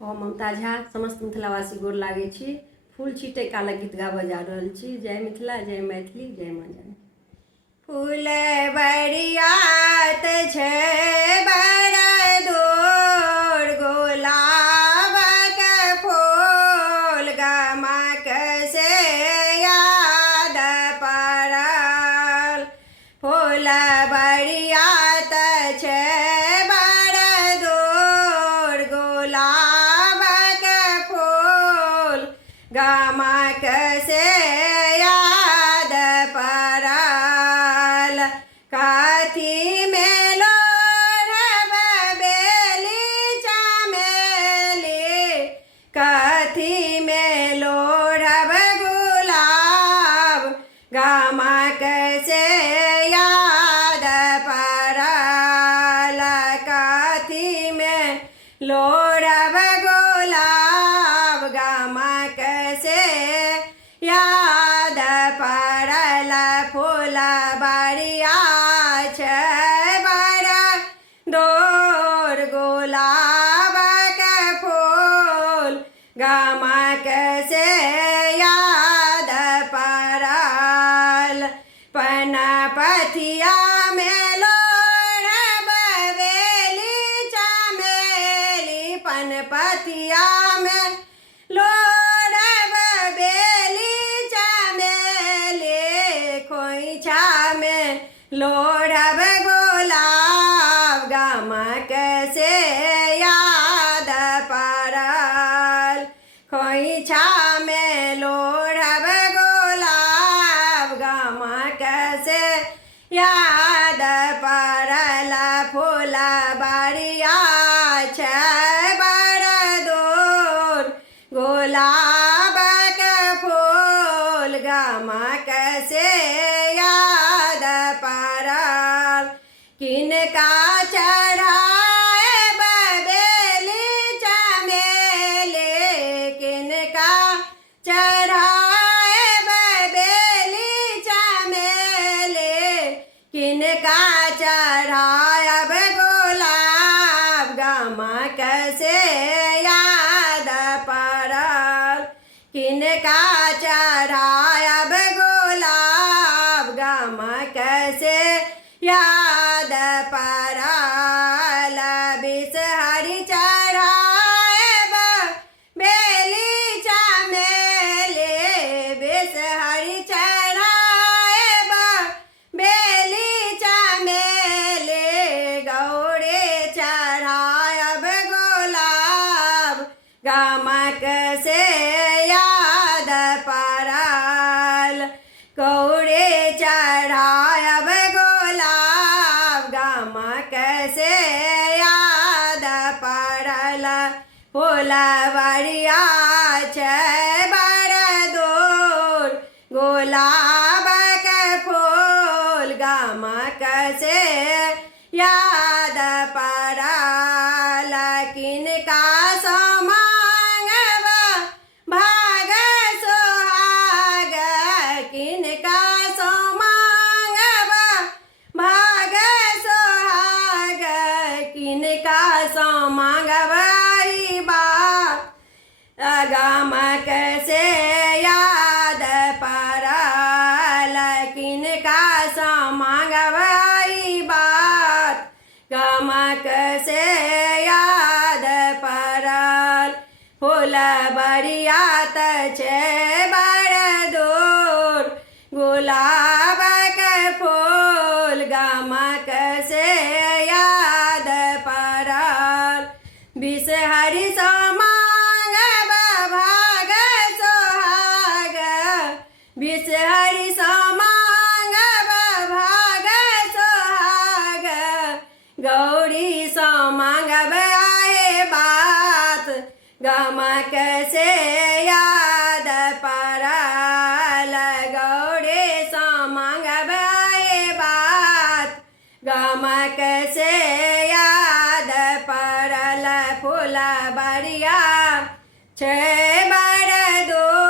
हम ममता झा समस्त मिथिलावासी गोर लागै छी। फूल छीटे काला गीत गाबऽ जा रहल छी। जय मिथिला, जय मैथिली, जय माँ जानकी। फूल बरियात छै बड़ दूर, गुलाबक फूल गमक से याद पड़ल। फूल बरियात छै बड़ दूर, गुलाबक फूल गमक से याद पड़ल। कथी में लोढ़ब बेली चमेली, कथी में लोढ़ब गुलाब गमक से याद पड़ल। कथी में लोढ़ब गुलाब गमक से याद पड़ल। फूल बरिया छै बड़ दूर, गुलाबक फूल गमक से याद पड़ल। पनपथिया में लोढ़ब बेली चमेली, पनपथिया में लोढ़ब बेली चमेली, खोइछा में लोढ़ब गुलाब गमक से याद पड़ल। खोइछा में लोढ़ब गुलाब गमक से याद पड़ल। फूल बरिया छै बड़ दूर, गुलाबक फूल गमक से याद पड़ल। किनका चढ़ाएब बेली चमेली, किनका चढ़ाएब बेली चमेली, किनका चढ़ाएब गुलाब गमक से याद पड़ल। किनका चढ़ाएब गुलाब गमक से याद पड़ल। बिसहरी चढ़ाएब बेली चमेली, बिसहरी चढ़ाएब बेली चमेली, गौरी चढ़ाएब गुलाब गमक से याद पड़ल। गौरी चढ़ाएब गुलाब गमक से याद पड़ल। फूल बरिया छै बड़ दूर, गुलाबक फूल गमक से याद पड़ल। किनका सँ मांगब भाग सोहाग, किनका सँ मांगब भाग सोहाग, किनका सँ मांगब ई बात गमक से याद पड़ल। किनका सँ मांगब ई बात गमक से याद पड़ल। फूल बरियात छै बड़ दूर, गुलाबक फूल गमक से याद पड़ल। बिसहरी सँ मांगब भाग सोहाग, बिसहरी सँ मांगब भाग सोहाग, गौरी सँ मांगब आहे बात गमक से याद पड़ल। गौरी सँ मांगब आहे बात गमक से याद पड़ल। फूल बरिया छै बड़ दूर,